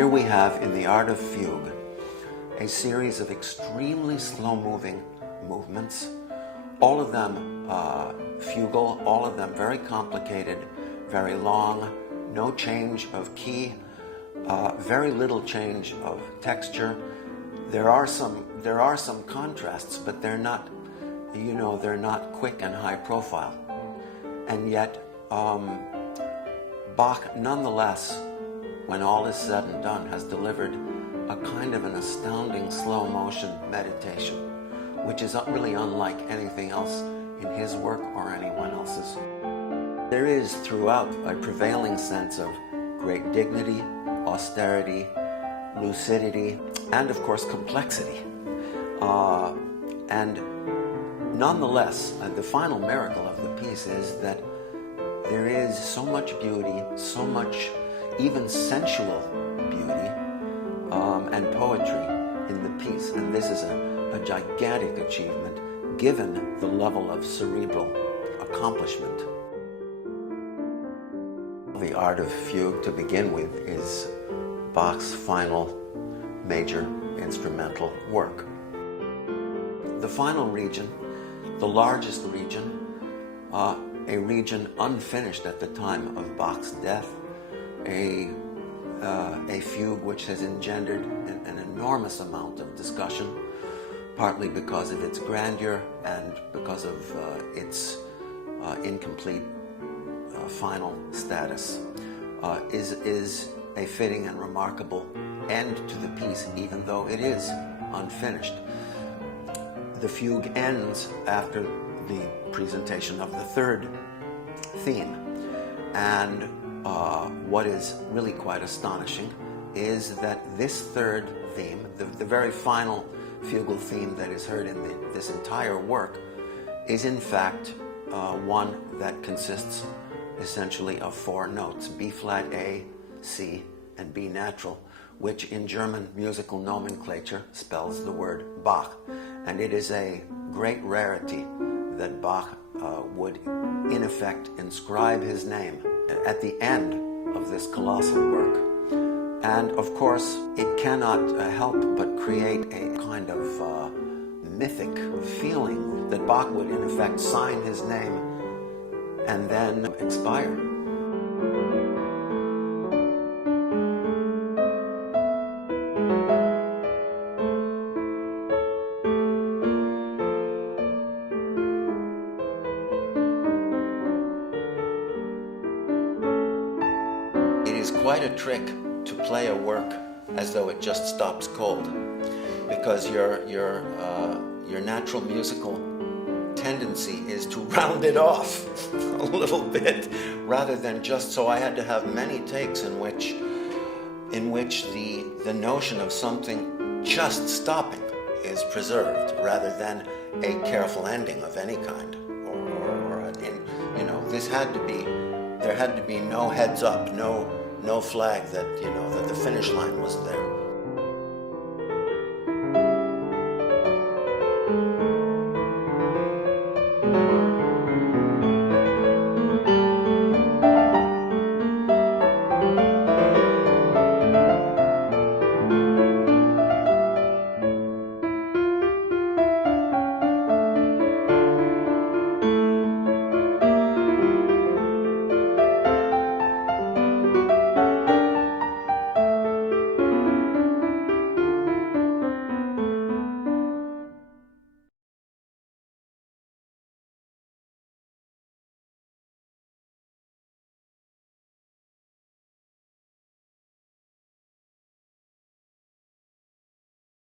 here we have in the Art of Fugue a series of extremely slow-moving movements, all of them fugal, all of them very complicated, very long, no change of key, very little change of texture. There are some contrasts, but they're not, they're not quick and high profile. And yet, Bach, nonetheless, when all is said and done, has delivered a kind of an astounding slow motion meditation, which is really unlike anything else in his work or anyone else's. There is throughout a prevailing sense of great dignity, austerity, lucidity, and of course complexity. And nonetheless, the final miracle of the piece is that there is so much beauty, so much even sensual beauty and poetry in the piece. And this is a gigantic achievement given the level of cerebral accomplishment. The Art of Fugue, to begin with, is Bach's final major instrumental work. The final region, the largest region, a region unfinished at the time of Bach's death, a fugue which has engendered an enormous amount of discussion, partly because of its grandeur and because of its incomplete final status, is a fitting and remarkable end to the piece, even though it is unfinished. The fugue ends after the presentation of the third theme, and what is really quite astonishing is that this third theme, the very final fugal theme that is heard in this entire work, is in fact one that consists essentially of four notes: B flat, A, C, and B natural, which in German musical nomenclature spells the word Bach. And it is a great rarity that Bach would in effect inscribe his name at the end of this colossal work. And of course, it cannot help but create a kind of mythic feeling that Bach would in effect sign his name and then expire. It is quite a trick to play a work as though it just stops cold, because your natural musical tendency is to round it off a little bit, rather than just. So I had to have many takes in which the notion of something just stopping is preserved, rather than a careful ending of any kind, there had to be no heads up, no flag that that the finish line was there.